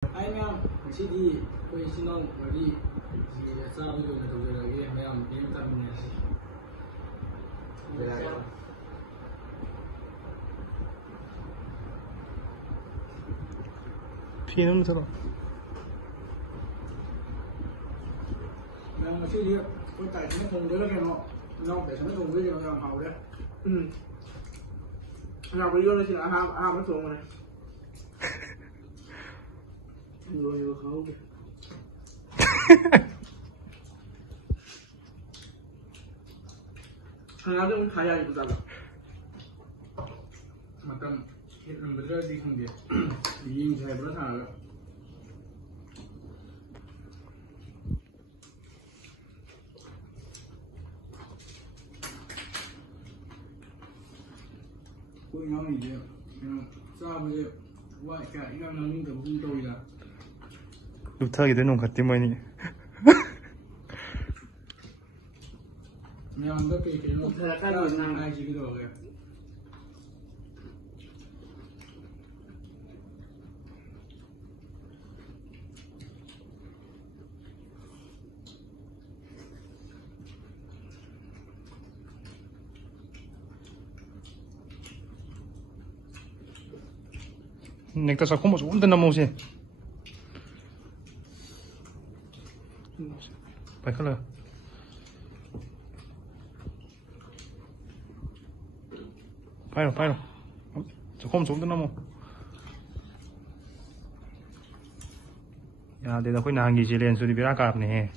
Hai ma'am, sini posisi nong bagi biasa begitu betul lagi ma'am ini terminasi. 피는 들어. Ma'am sini tôi tại cái thùng đấy là cái nó để cái thùng với nó làm hậu đấy. Làm video này chỉ là ham cái thùng này. Người không kìa. 하나도 가야 이거다. 맞다. 이런 것들 지금 게 이인 잘 불어서. 그 형이 이제 그냥 싸우고 와 그러니까 이런 놈이 더 무슨 도이다. 루트하게 되는 것 같지 뭐니. Mẹ ăn cái kia nó cái gì nè ai chỉ cái đồ kìa. Nektar sa kumos undan na mo siya. Baik lah. Pairo. Jokom xuống tới nào ya để khối nàng gì chỉ liền xuống đi ra cạp này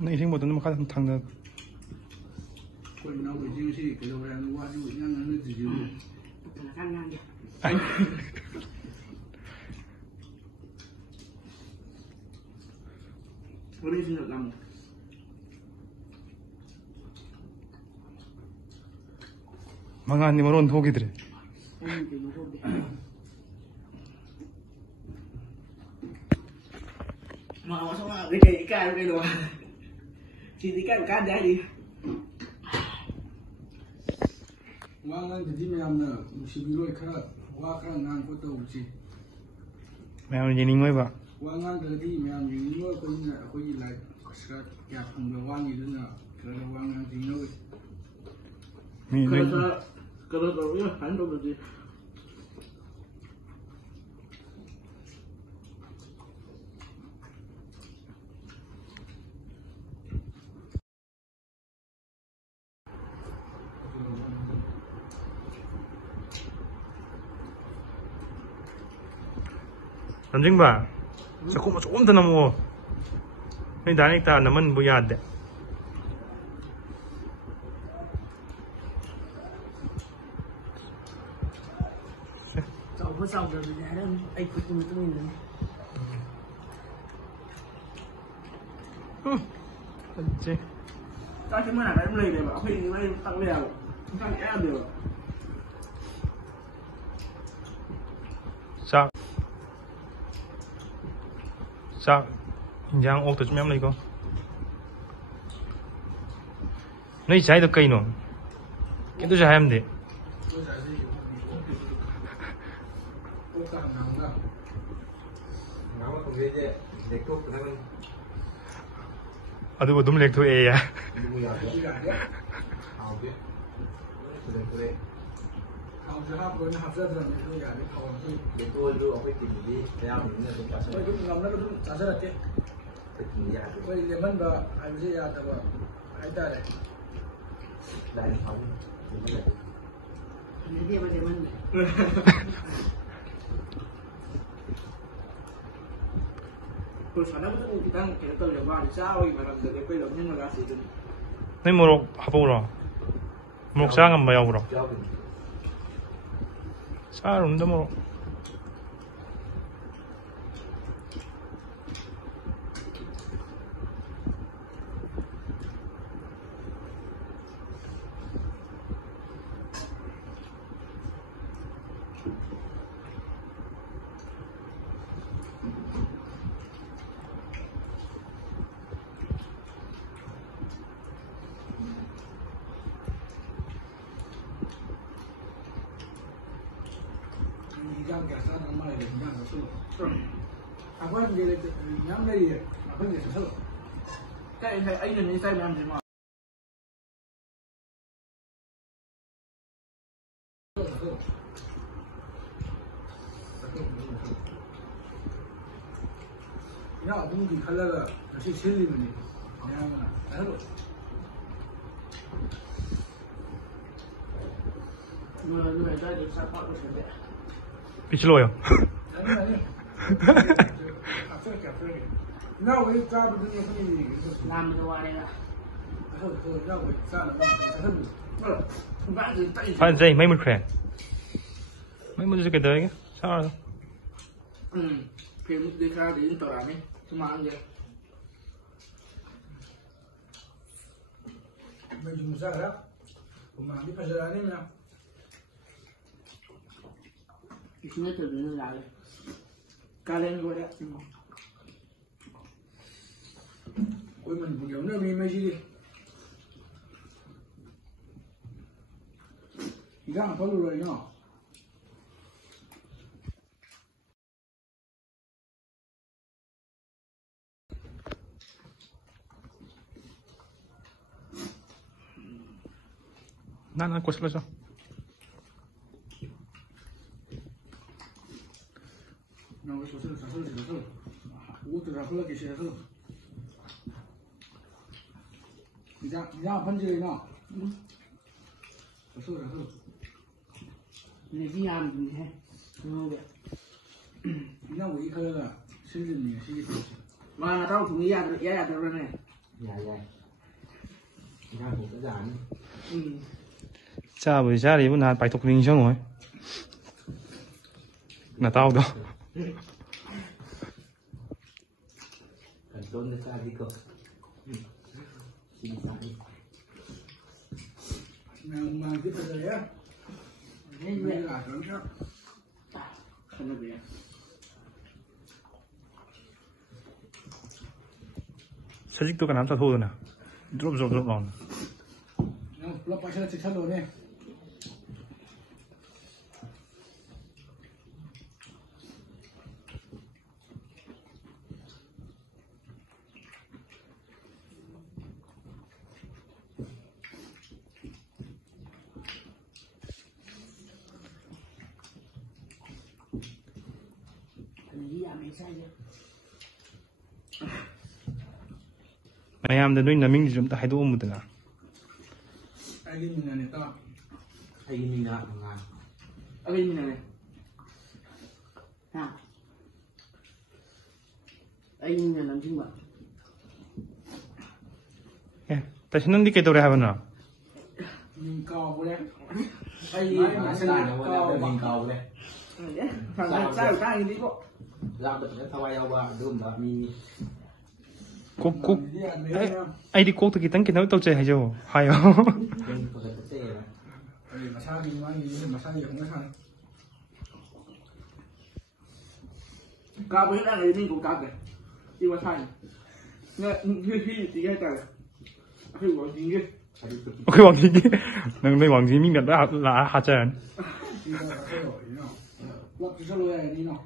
này thì một tuần mà khai thằng được Quên nó bị dư gì cái đồ đang qua những bệnh nhân nó dư là ăn ngang đi. Có đi xin được làm mga ni maron ಹೋಗಿದ್ರಿ mà xong là cái cái đồ chỉ cái đấy đi 왕은 드디어 남는 11월 카라 와카라 난 것도 없지 mèo này nhìn mới vậy 왕은 드디 면 유니월 거기 lại 그래서 야 공부 왕이 되나 그래서 왕은 진노 그래서 이거 안 되지 Anjing ba? Sa kumos undan na mo. May danik ta naman buyad. Cậu có xong rồi thì ra đó anh quyết định tôi nhìn Anjing. Cho chúng mình là em lì để bảo khi mấy tăng liều tăng em được Sao? Yang ô tô chúng em lấy con. Nói trái được cây nó. Cái tôi em đi. 아두고 놈렉 토에야. Học rồi học ra rồi bây giờ mới học thì để tôi đưa ông ấy tìm đi theo những người chúng ta tôi cũng ngầm nó cũng trả rất là tiếc bây giờ mình vào anh sẽ ra tao anh ta này đại phóng Ini dia bagaimana? 그 사나부터 일단 걔네들 영화 싸우기 말하는데 그 없는 걸 알수 있든. 내 모록 하보라. 모록 장은 뭐야 보라. giao bình 쌀 없는데 모록. 이장 개사는 말이야 그냥 서 아버지 이제 양내리 아버지 서 cái ấy là sai làm gì mà 야, 동기 칼라가 다시 실리면 그냥 알고. người ta được sao có được đấy. 비칠로요. 나 왜 까부더니 형님이 làm được qua đây là 나 왜 까는 거야? bạn gì tay Phải dây mấy mươi khỏe. Mấy mươi cái đấy sao rồi? phim đi ra đến tòa này mà ăn gì mình dùng ra đó mà đi phải ra đấy nha nó từ từ lại ca lên rồi đấy ôi mình cũng giống nữa mình mấy gì đi ra mà có rồi nhá 난 고슬러져. 나 왜 소설 우드라 흘러게 싫어서 이장 번지나 소설 người đi làm gì thế không biết 이장 우리 그가 실질이 시기 mà là tao cũng đi ra được rồi này dài dài ra một cái dài Cha buổi cha thì vẫn là bài thuộc linh xong rồi. Là tao đâu. cần tôn được ra đi cơ xin sai mà cái thời đấy á nên vậy là đúng chưa không được biết 사직도가 남자 소도나. 드롭 나오나. nó phải chơi thật luôn đi người đi làm sai chứ 마야암데 너희 남ing 좀 다 해도 못되나. ai mình là này to hay mình là ngàn ở bên mình này ha anh là làm chung mà 예. 다시 넌 니께 노래 하거나. mình cò của đấy hay mà sai là mình cầu đây thằng này sai của ta đi bộ ra được cái thao ai qua đơm đã mi 꼭꼭 아이디 꼭 듣기 땡기 너또 제 해줘. 하요. đơm có cái tê này mà sao đi mà sao gì không có sao cao với đang là mình cũng cao kìa đi qua thay nghe khi thì cái trời khi gọi gì kia 그 왕진이 너희 왕진이 몇 라 하잖아. đi đâu là thay đổi nó lọt cho lôi này đi nó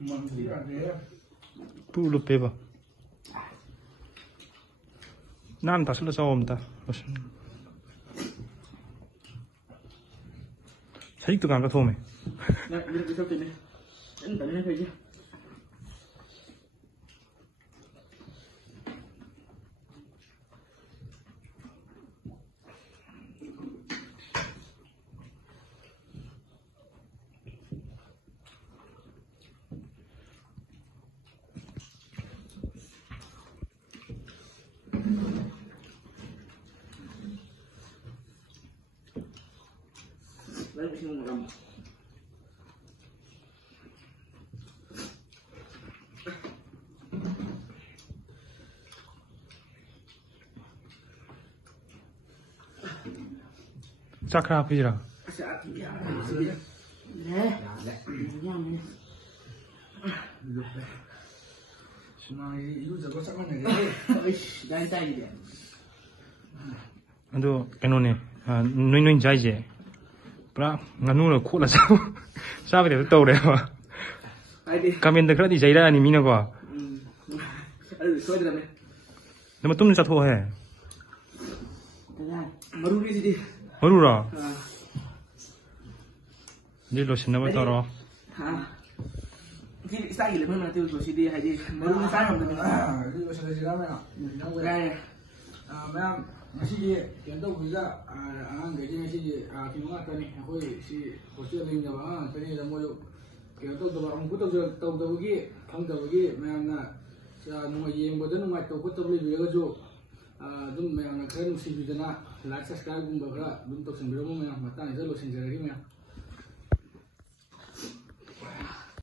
mình chỉ là thế 뿔로 빼봐. 난 다 슬러서 옵니다. 사직도가 안 가서 오네. này đi sao tiền này anh tận này thôi chứ Đấy là xin một lần. Sakra pijra. Sẽ thì nè. Nhâm đi. Lúc đấy. Nói lúc giờ có sắc mắt này đấy. Ôi, đang tay gì vậy? Ando enone nuôi trái gì, pra nganu là khô là sao, sao vậy tàu đấy mà, Ai đi. comment được cái gì đấy là anh mình quoi, Soi được này. nhưng mà tụi sao thua hè, Maru đi gì đi. maru rồi, À. đi lo xin nó bắt tao Hả? Khi sai gì là hơn là tiêu rồi đi hay đi. Maru đi sai không được. Lúc đó sẽ ra mày ạ. Đây. Mẹ ngasi kiến tàu bây giờ anh cái gì ngasi khi mà cái này hồi si hồi xưa mình là bạn cái này là mua kiến tàu tàu ông cũng tàu cái không tàu cái mẹ là nung gì em bây giờ nung tàu cũng tàu lấy về cái chỗ đúng mẹ là cái nung si bây giờ na like subscribe cũng bảo là đúng tàu sinh video mẹ mà ta này rất là sinh ra cái mẹ